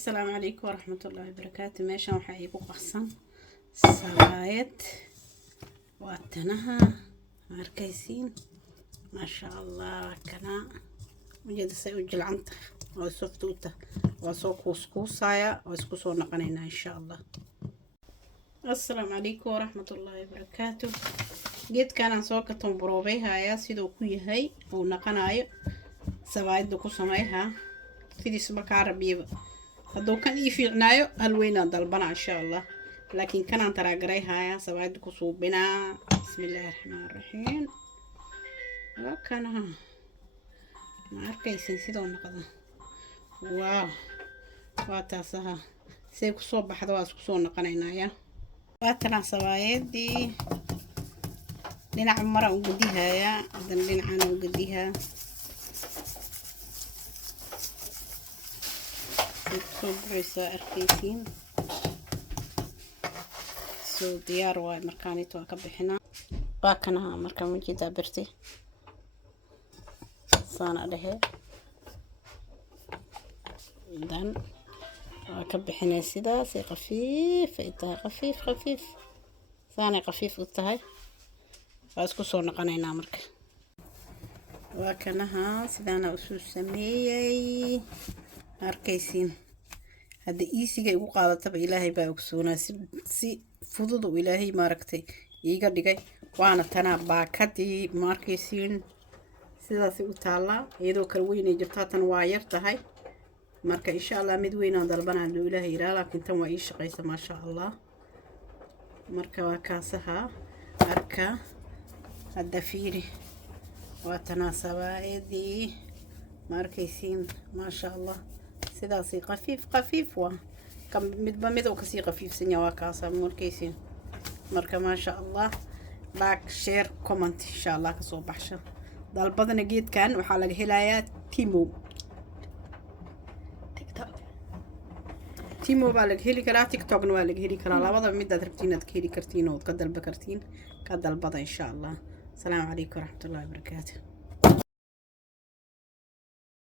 السلام عليكم ورحمة الله وبركاته. ماشان waxaa iigu qaxsan sabaayad waatanaha arkaysiin maasha Allah kana wajida say u jilcanta oo softuuta waa soo kuuskuusaya oo isku soo naqanayna insha Allah. السلام عليكم ورحمة الله وبركاته. geedkan aan soo katon buroobay haya sidoo ku yahay oo naqanayo sabaayada ku sameeyha fidiis makaarabiiba hadduu kan ii fiicnaayo hal weynaan dalbana insha Allah, laakiin kanaan taraagaray haya sabaayada ku suubinaa. bismillaahi raxmaani raxiim. wakanaha ma arkaysin sidoo noqda. waaw waa taasaha say ku soo baxdo waa isku soo noqonaynaya. waatana sabaayadii dhinac mara u gudihaya hadan dhinacana u gudihaa soo buuxisa arkaysiin soo diyaar waa markaanito ka bixinaa. waa kana marka mujida birti saana dhahe dan waa ka bixinay sidaas ay qafiif ay tahay qafiif saana qafiif u tahay waa isku soo noqonaynaa marka. waa kanaha sidaana u soo sameeyay arkaysiin hadda iisiga igu qaadataba ilaahay baa ogsoonaa si fudud oo ilaahay maaragtay iiga dhigay. waana tana baakadii markaysiin sidaas u taala iyadoo kala weyn ay jirtaa tan waa yar tahay marka insha Allah mid weyn aan dalbanaa loo ilaahay ira laakiin tan waa ii shaqaysa ma sha Allah. marka waa kaasaha arka hadda fiiri waa tana sabaayadii markaysiin ma sha Allah sidaas qafiif waa kam midba mid oo kasii qafiifsan yahay waa kaasa markaysiin. marka ma sha Allah like share comment insha Allah ka soo baxsho dalbadana geedkan waxaa laga helayaa Timo baa laga heli karaa, TikTokna waa laga heli karaa. labada mid aad rabtiin aad ka heli kartiin oo ka dalba kartiin ka dalbada insha Allah. السلام عليكم ورحمة الله وبركاته.